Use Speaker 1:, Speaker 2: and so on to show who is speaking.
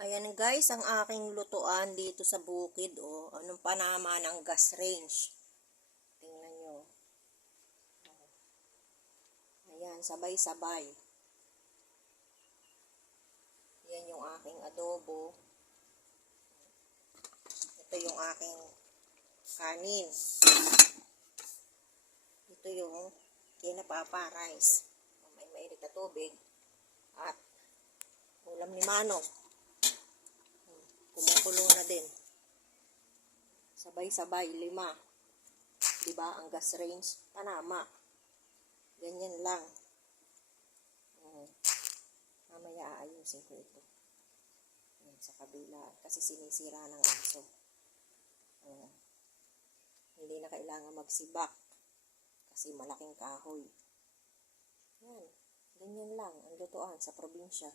Speaker 1: Ayan guys, ang aking lutuan dito sa bukid, oh. Anong panama ng gas range. Tingnan nyo. Ayan, sabay-sabay. Yan yung aking adobo. Ito yung aking kanin. Ito yung kinapapa rice. May mainit na tubig. At ulam ni Manong. Kumukulo na din. Sabay-sabay, lima. Diba? Ang gas range, panama. Ganyan lang. Hmm. Mamaya aayusin ko ito. Yan, sa kabila. Kasi sinisira ng aso. Hmm. Hindi na kailangan magsibak. Kasi malaking kahoy. Yan. Ganyan lang ang lutuan sa probinsya.